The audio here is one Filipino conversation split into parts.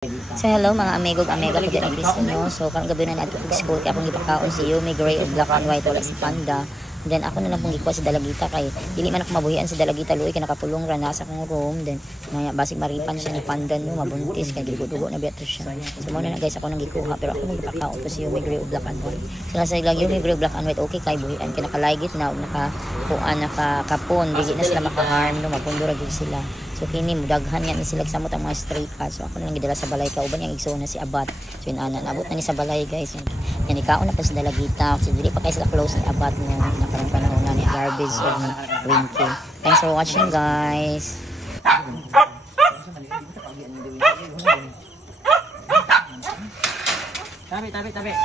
So hello mga amigog amiga ko din ang Cristo no. So kang gabi na nato pag school kay akong gipakaon si Yumi Gray of Black and White wala si Panda. Then ako na lang pong gikuha sa Dalagita kay dili man ako mabuhian sa Dalagita luoy kay nakapulong ra na sa akong room. Then maya basig maripan siya ni Panda no mabuntis kay dugo na biyato siya. So mo na guys ako nang gikuha pero ako nang gipakaon pa si Yumi Gray of Black and White. So nasa ilang Yumi Gray of Black and White okay kay buhian kay nakaligit na nakakuan nakakapon dili na sila makaharm no mapundo ra gyud sila. So kini mudaghan yan ni sila samot ang mga stray cats. So ako na lang gidala sa balay ka uban yang igsoon na si Abat. So inanan abot na ni sa balay guys. Yan ikaon na pa sa Dalagita. So dili pa kay sila close ni Abat no nakarang panahon na ni Garbage o ni Winky. Thanks for watching guys. Tabi. Tabi.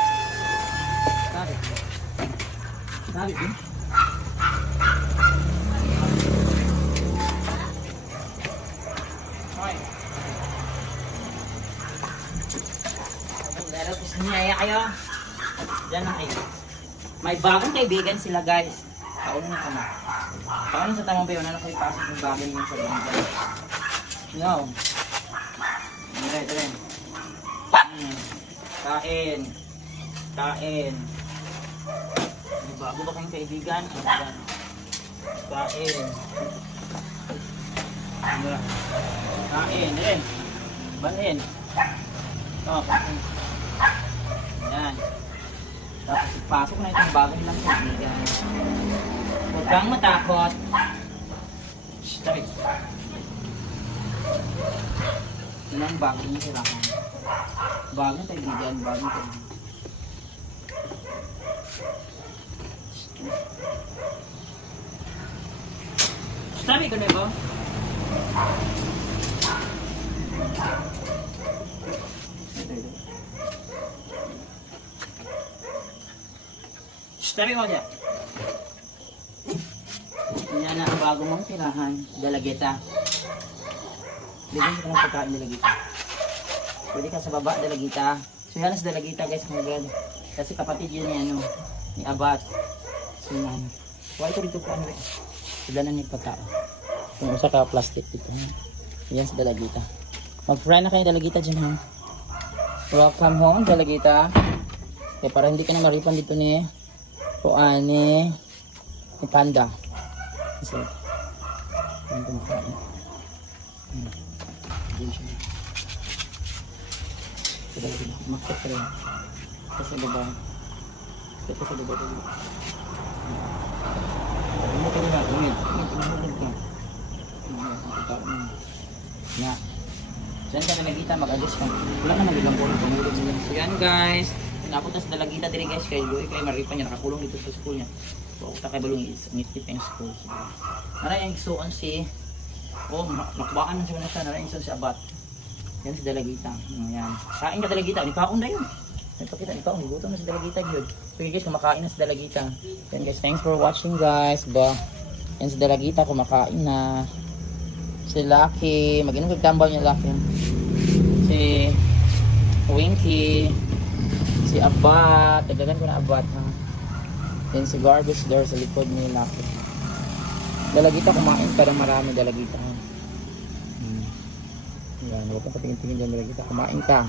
Niyaya kayo. Diyan na kayo. May bagong kaibigan sila guys. Kaunin na kami. Kaunin sa tamang bayo na kayo pasok ng bagong yung sa mga guys. No. Dire. Kain. May bago ba kayong kaibigan? Kain. Dire. Banin. Oh, yan. Tapos ipasok na itong bagong lang kaibigan. Huwag kang matakot. Start. Yun ang bagong yung sirahan. Bagong kaibigan. Sabi ko na ba? Sabi mo dyan. Yan na ang bago mong tirahan. Dalagita. Bigyan ko ng pagkain Dalagita. Pwede ka sa baba Dalagita. So yan sa Dalagita guys. Kasi kapatid yun ni ni Abat. So yan. Why ko dito po ano rin. Silanan niya pagkain. Kung usa ka plastic dito. Yan sa Dalagita. Mag-friend na kayo Dalagita dyan ha. Welcome home Dalagita. Kaya para hindi ka na maripan dito ni ni Panda. So, ang kain. Makot rin. Kasi baba. Kasi baba dito. Ano ka na? Na. Diyan ka Dalagita mag-adjust ka. Wala na nagilang po ng tumulog niya. So yan guys. Napunta sa Dalagita diri guys kay Luy kay maripan niya nakakulong dito sa school niya. So uta kay balong ngitip ang school. Ara yung igsoon si nakbaan na siya nara igsoon si Abat. Yan si Dalagita. Yan. Kain ka Dalagita, ni kaon na yun. Nagpakita ni kaon, gutom na si Dalagita gyud. So guys kumakain na si Dalagita. Yan guys, thanks for watching guys. Yan si Dalagita kumakain na. Si Lucky, mag-inom kag tambal niya Lucky. Si Winky. Si Abat, dagdagan ko na Abat ha. Then si Garbage there sa likod ni Lucky. Dalagita kumain pero marami Dalagita ha. Yan, huwag kang patingin-tingin dyan Dalagita. Kumain ka.